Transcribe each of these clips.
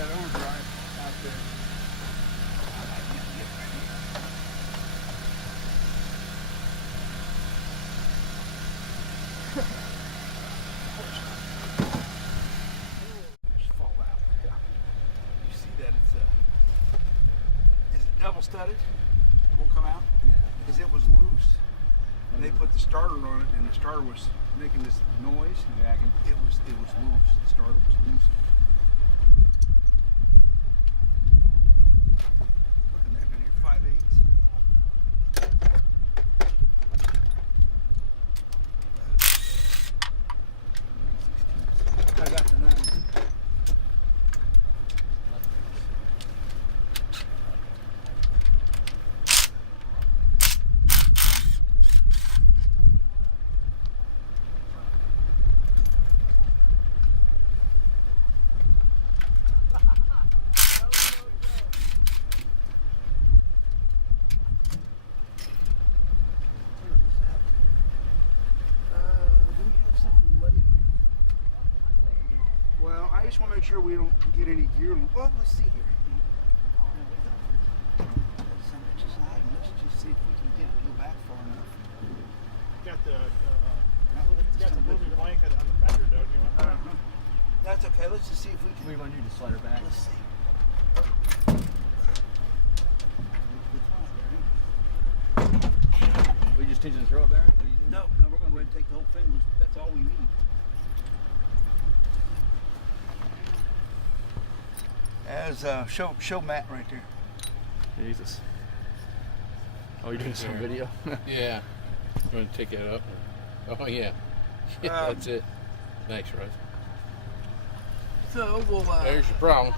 that overdrive out there. Just fall out. Yeah. You see that it's is it double studded? It won't come out? Yeah. Because it was loose. And they put the starter on it, and the starter was making this noise. It was loose. The starter was loose. Look at that, man, you're 5/8. I got the 9. I just want to make sure we don't get any gear. Well, let's see here. Let's just see if we can go back far enough. Got the moving blanket on the fender, don't you? That's okay. Let's just see if we can. We want you to slide her back. Let's see. We just teaching the throw bearing? What do you do? No, we're going to go ahead and take the whole thing loose. That's all we need. As show Matt right there. Jesus. Oh, you're doing some video? Yeah. You want to take that up? Oh, yeah. Yeah, that's it. Thanks, Russ. So we'll There's your problem.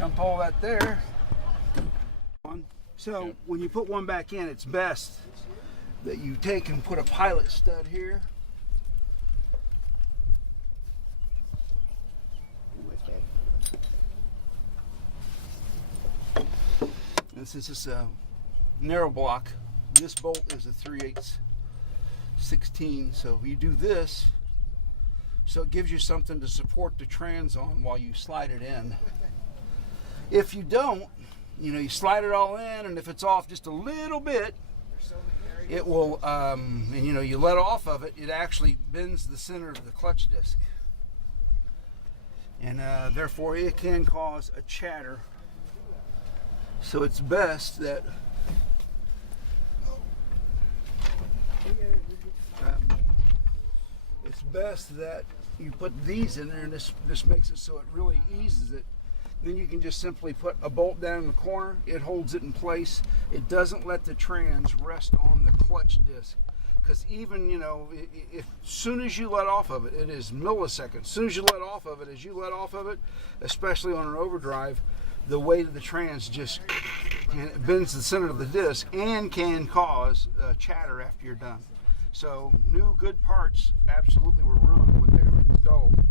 dump all that there. So when you put one back in, it's best that you take and put a pilot stud here. This is just a narrow block. This bolt is a 3/8 16. So you do this, so it gives you something to support the trans on while you slide it in. If you don't, you slide it all in, and if it's off just a little bit, it will, and you let off of it, it actually bends the center of the clutch disc. And therefore it can cause a chatter. So it's best that you put these in there, and this makes it so it really eases it. Then you can just simply put a bolt down in the corner. It holds it in place. It doesn't let the trans rest on the clutch disc. Because even, if soon as you let off of it, it is milliseconds. As soon as you let off of it, especially on an overdrive, the weight of the trans just bends the center of the disc and can cause chatter after you're done. So new good parts absolutely were ruined when they were installed,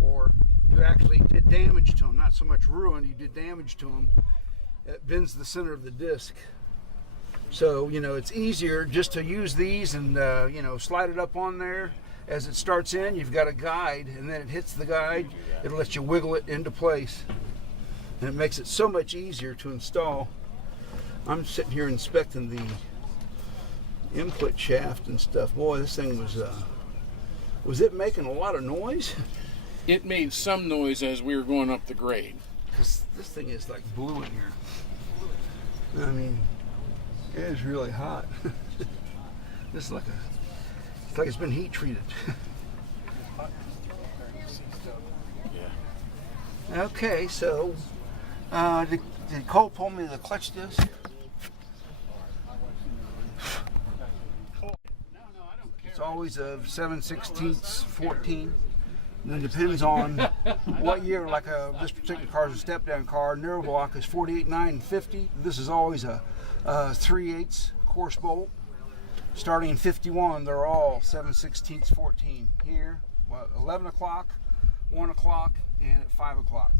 or you actually did damage to them. Not so much ruined, you did damage to them. It bends the center of the disc. So it's easier just to use these and slide it up on there. As it starts in, you've got a guide, and then it hits the guide. It'll let you wiggle it into place. And it makes it so much easier to install. I'm sitting here inspecting the input shaft and stuff. Boy, this thing was it making a lot of noise? It made some noise as we were going up the grade. Because this thing is like blue in here. I mean, it is really hot. This is it's like it's been heat treated. Yeah. Okay, so did Cole pull me the clutch disc? It's always a 7/16 14. And it depends on what year. Like this particular car is a step-down car. Narrow block is 48, 9, and 50. This is always a 3/8 course bolt. Starting in 51, they're all 7/16 14. Here, 11 o'clock, 1 o'clock, and at 5 o'clock.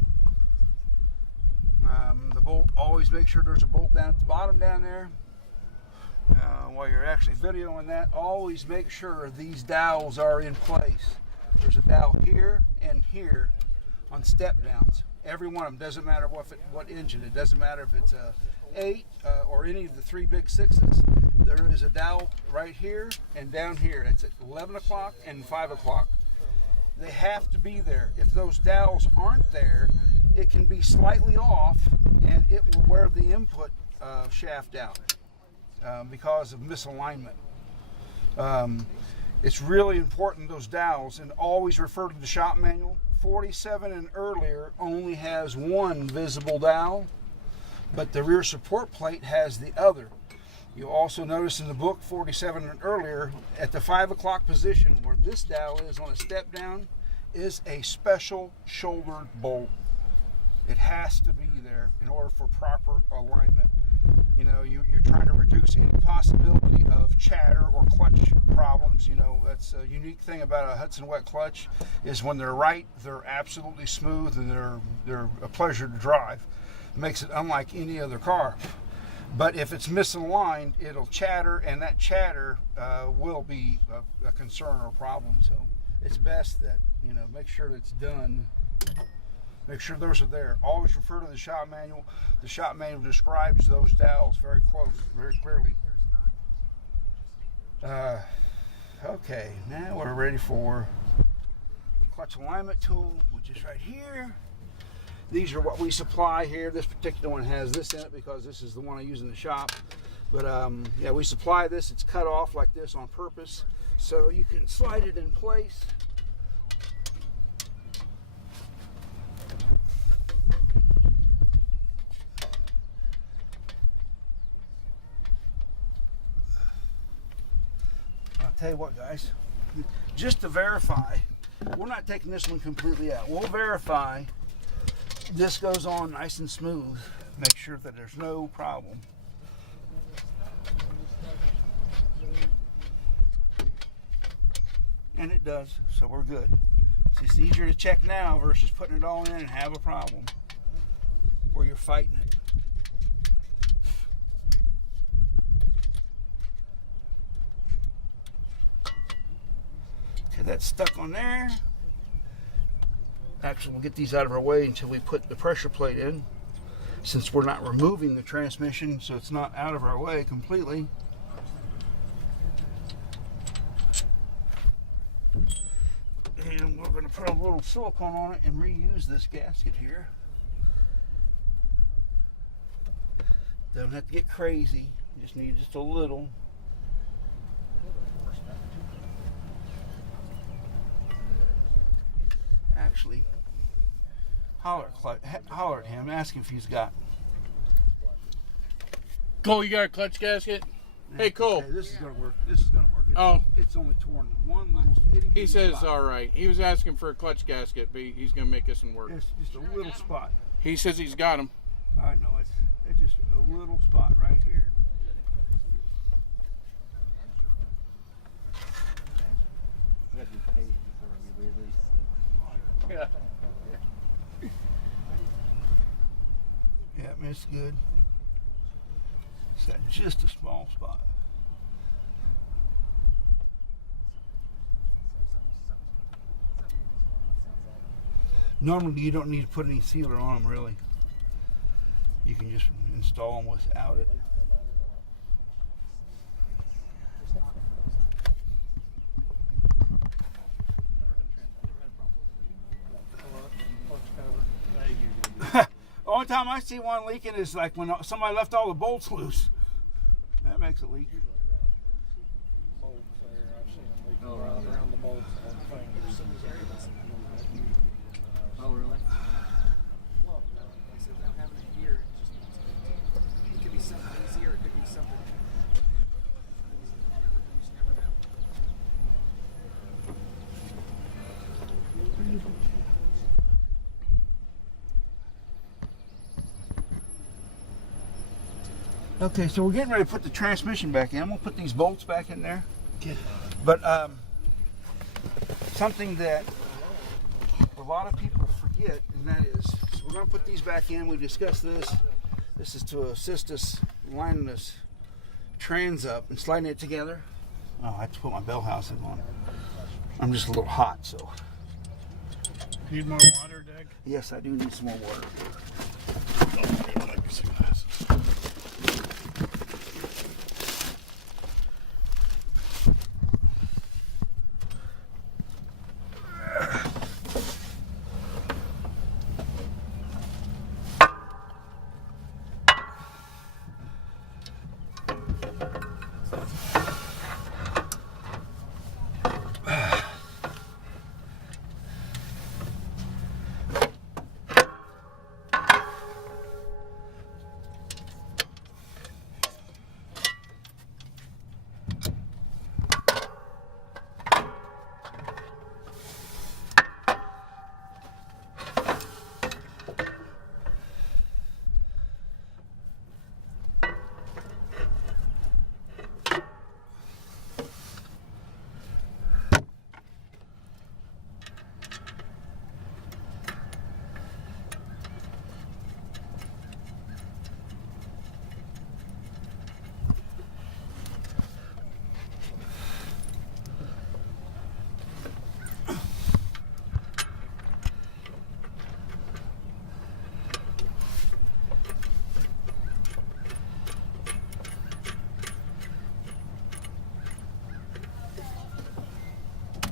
The bolt, always make sure there's a bolt down at the bottom down there. While you're actually videoing that, always make sure these dowels are in place. There's a dowel here and here on step downs. Every one of them, doesn't matter what engine. It doesn't matter if it's a 8 or any of the 3 big 6s. There is a dowel right here and down here. It's at 11 o'clock and 5 o'clock. They have to be there. If those dowels aren't there, it can be slightly off and it will wear the input shaft out because of misalignment. It's really important, those dowels, and always refer to the shop manual. 47 and earlier only has one visible dowel, but the rear support plate has the other. You'll also notice in the book 47 and earlier, at the 5 o'clock position where this dowel is on a step down, is a special shouldered bolt. It has to be there in order for proper alignment. You know, you're trying to reduce any possibility of chatter or clutch problems. You know, that's a unique thing about a Hudson wet clutch, is when they're right, they're absolutely smooth and they're a pleasure to drive. It makes it unlike any other car. But if it's misaligned, it'll chatter, and that chatter will be a concern or a problem. So it's best that, you know, make sure that it's done. Make sure those are there. Always refer to the shop manual. The shop manual describes those dowels very close, very clearly. Okay, now we're ready for the clutch alignment tool, which is right here. These are what we supply here. This particular one has this in it because this is the one I use in the shop. But yeah, we supply this. It's cut off like this on purpose, so you can slide it in place. Tell you what, guys, just to verify, we're not taking this one completely out. We'll verify this goes on nice and smooth. Make sure that there's no problem. And it does, so we're good. So it's easier to check now versus putting it all in and have a problem where you're fighting it. That's stuck on there. Actually, we'll get these out of our way until we put the pressure plate in, since we're not removing the transmission, so it's not out of our way completely. And we're going to put a little silicone on it and reuse this gasket here. Don't have to get crazy, you just need just a little. Actually, holler at him, ask him if he's got. Cole, you got a clutch gasket? Hey, Cole. Okay, this is gonna work. This is gonna work. It's only torn one little itty. He says it's all right. He was asking for a clutch gasket, but he's gonna make this one work. It's just a little spot. He says he's got them. I know, it's just a little spot right here. Yeah. Yeah, I mean, it's good. It's got just a small spot. Normally, you don't need to put any sealer on them, really. You can just install them without it. The only time I see one leaking is like when somebody left all the bolts loose. That makes it leak. Bolts there, I've seen them leaking around the bolts on the fingers. Oh, really? Well, like I said, without having it here, it could be something easier, it could be something. You just never know. Okay, so we're getting ready to put the transmission back in. We'll put these bolts back in there. Okay. But something that a lot of people forget, and that is, so we're going to put these back in. We discussed this. This is to assist us lining this trans up and sliding it together. Oh, I have to put my bell housing on. I'm just a little hot, so. Need more water, Dick? Yes, I do need some more water.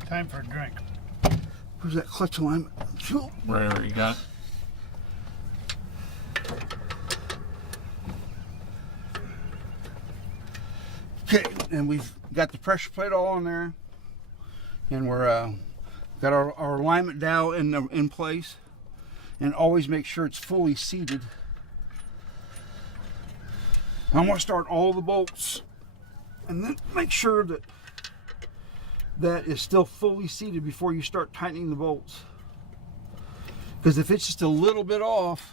Time for a drink. Where's that clutch alignment? Right where you got it. Okay, and we've got the pressure plate all on there, and we're got our alignment dowel in place, and always make sure it's fully seated. I'm going to start all the bolts, and then make sure that that is still fully seated before you start tightening the bolts. Because if it's just a little bit off,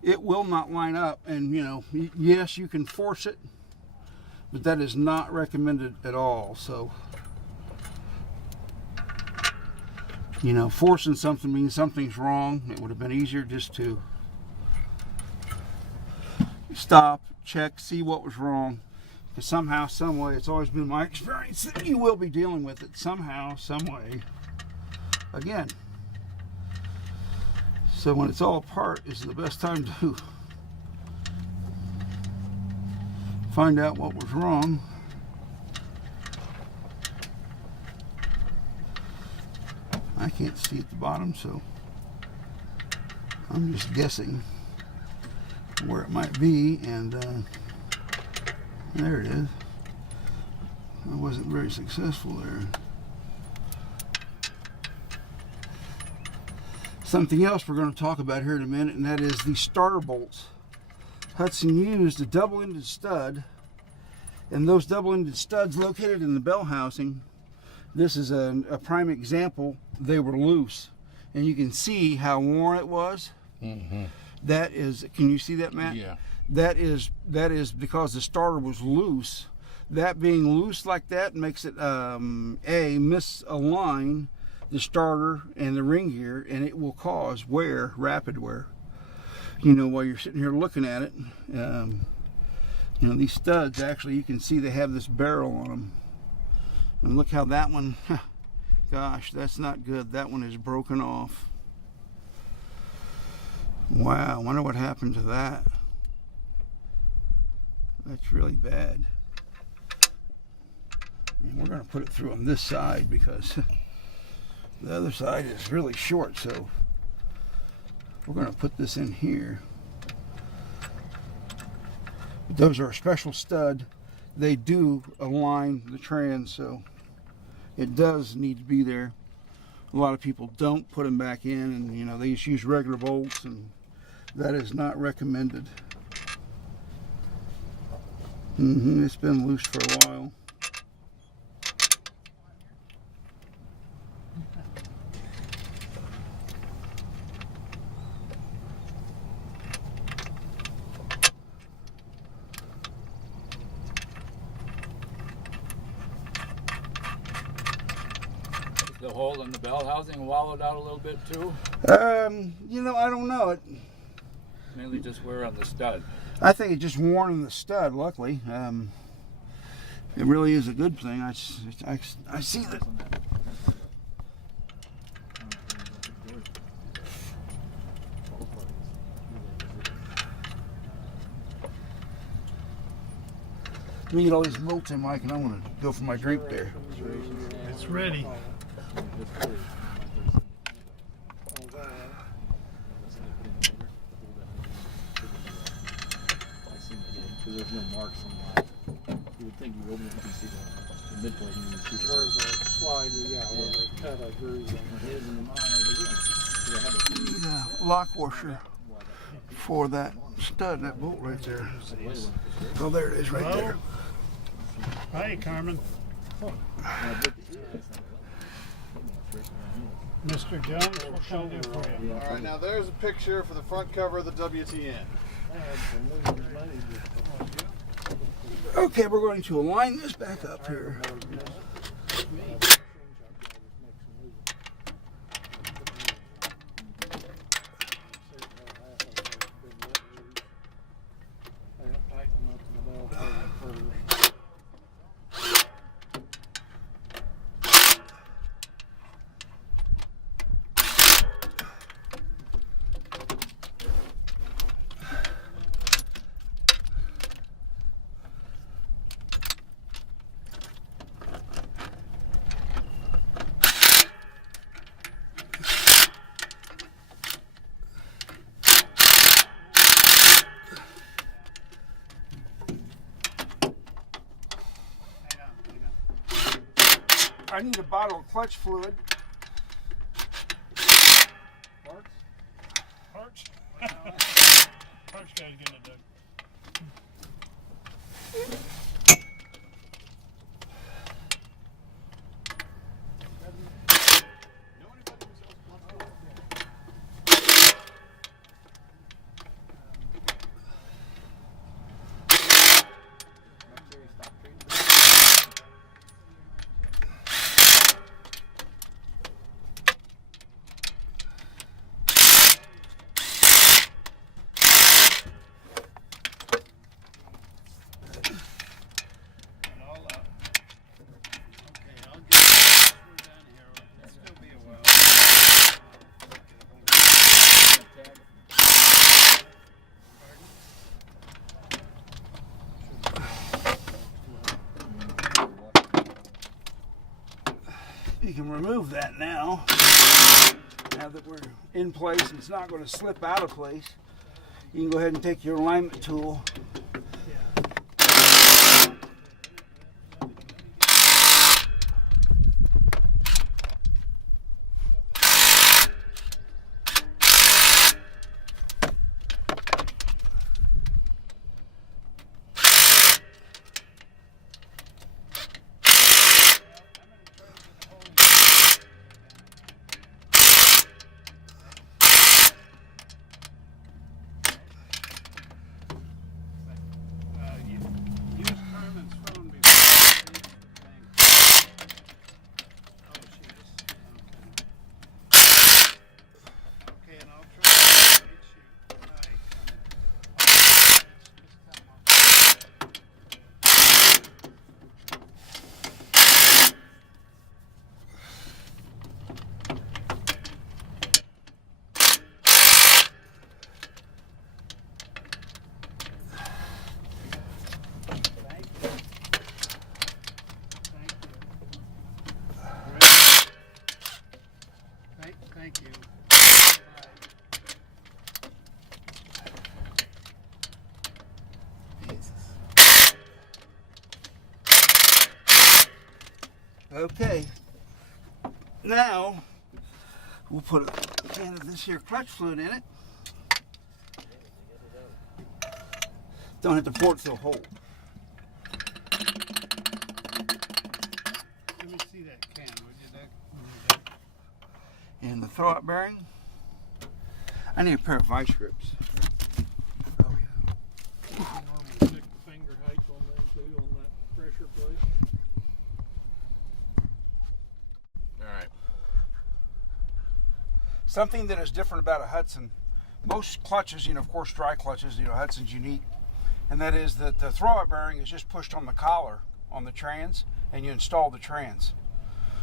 it will not line up. And you know, yes, you can force it, but that is not recommended at all. So, you know, forcing something means something's wrong. It would have been easier just to stop, check, see what was wrong. Because somehow, some way, it's always been my experience that you will be dealing with it somehow, some way. Again. So when it's all apart is the best time to find out what was wrong. I can't see at the bottom, so I'm just guessing where it might be, and there it is. I wasn't very successful there. Something else we're going to talk about here in a minute, and that is the starter bolts. Hudson used a double-ended stud, and those double-ended studs located in the bell housing, this is a prime example, they were loose. And you can see how worn it was. Mm-hmm. That is, can you see that, Matt? Yeah. That is because the starter was loose. That being loose like that makes it misalign the starter and the ring gear, and it will cause wear, rapid wear. You know, while you're sitting here looking at it, you know, these studs actually, you can see they have this barrel on them. And look how that one, gosh, that's not good. That one is broken off. Wow, I wonder what happened to that. That's really bad. And we're going to put it through on this side because the other side is really short, so we're going to put this in here. Those are a special stud. They do align the trans, so it does need to be there. A lot of people don't put them back in, and you know, they just use regular bolts, and that is not recommended. It's been loose for a while. The hole in the bell housing wallowed out a little bit too? You know, I don't know. It Mainly just wear on the stud. I think it just worn in the stud, luckily. It really is a good thing. I see that. Let me get all these bolts in, Mike, and I'm gonna go for my drink there. It's ready. Because there's no marks on the You would think you open it and you see the midpoint and you see the Where's the slide? Yeah, where they cut a groove in. It is in the mine over here. So they had Need a lock washer for that stud, that bolt right there. Oh, there it is, right there. Hi, Carmen. Mr. Jones, what can I do for you? All right, now there's a picture for the front cover of the WTN. Okay, we're going to align this back up here. I need a bottle of clutch fluid. Parts? Parts? Parts gotta get it done. You can remove that now. Now that we're in place and it's not going to slip out of place, you can go ahead and take your alignment tool. Thank you. Okay. Now we'll put a can of this here clutch fluid in it. Don't have to pour it through a hole. Let me see that can, would you, Dick? And the throwout bearing. I need a pair of vice grips. Oh yeah. You normally stick the finger height on them too, on that pressure plate. All right. Something that is different about a Hudson, most clutches, of course dry clutches, Hudson's unique, and that is that the throwout bearing is just pushed on the collar on the trans and you install the trans.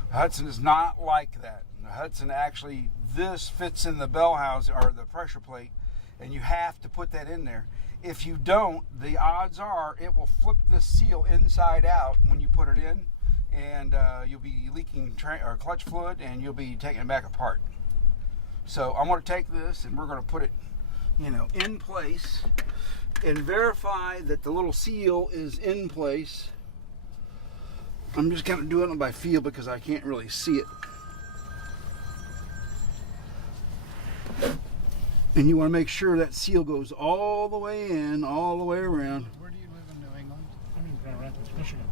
The Hudson is not like that. The Hudson actually, this fits in the bell housing or the pressure plate, and you have to put that in there. If you don't, the odds are it will flip this seal inside out when you put it in, and you'll be leaking or clutch fluid, and you'll be taking it back apart. So I'm going to take this and we're going to put it, in place and verify that the little seal is in place. I'm just kind of doing it by feel because I can't really see it. And you want to make sure that seal goes all the way in, all the way around. Where do you live in New England? I'm in Grand Rapids, Michigan.